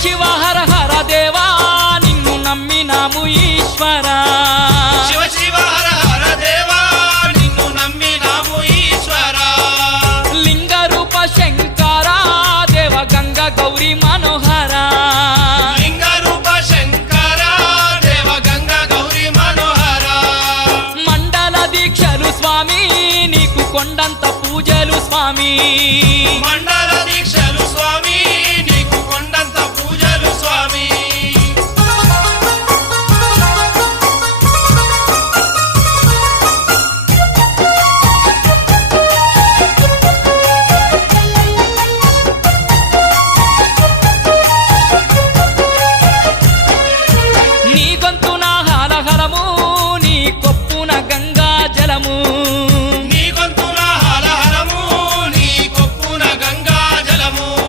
శివ హర హర దేవా నిన్ను నమ్మినాము ఈశ్వరా శివ శివ హర హర దేవా నిన్ను నమ్మినాము ఈశ్వరా లింగ రూప శంకర దేవ గంగ గౌరీ మనోహర లింగ రూప శంకర దేవ గంగ గౌరీ మనోహర మండల దీక్షలు స్వామి నీకు కొండంత పూజలు స్వామి మండల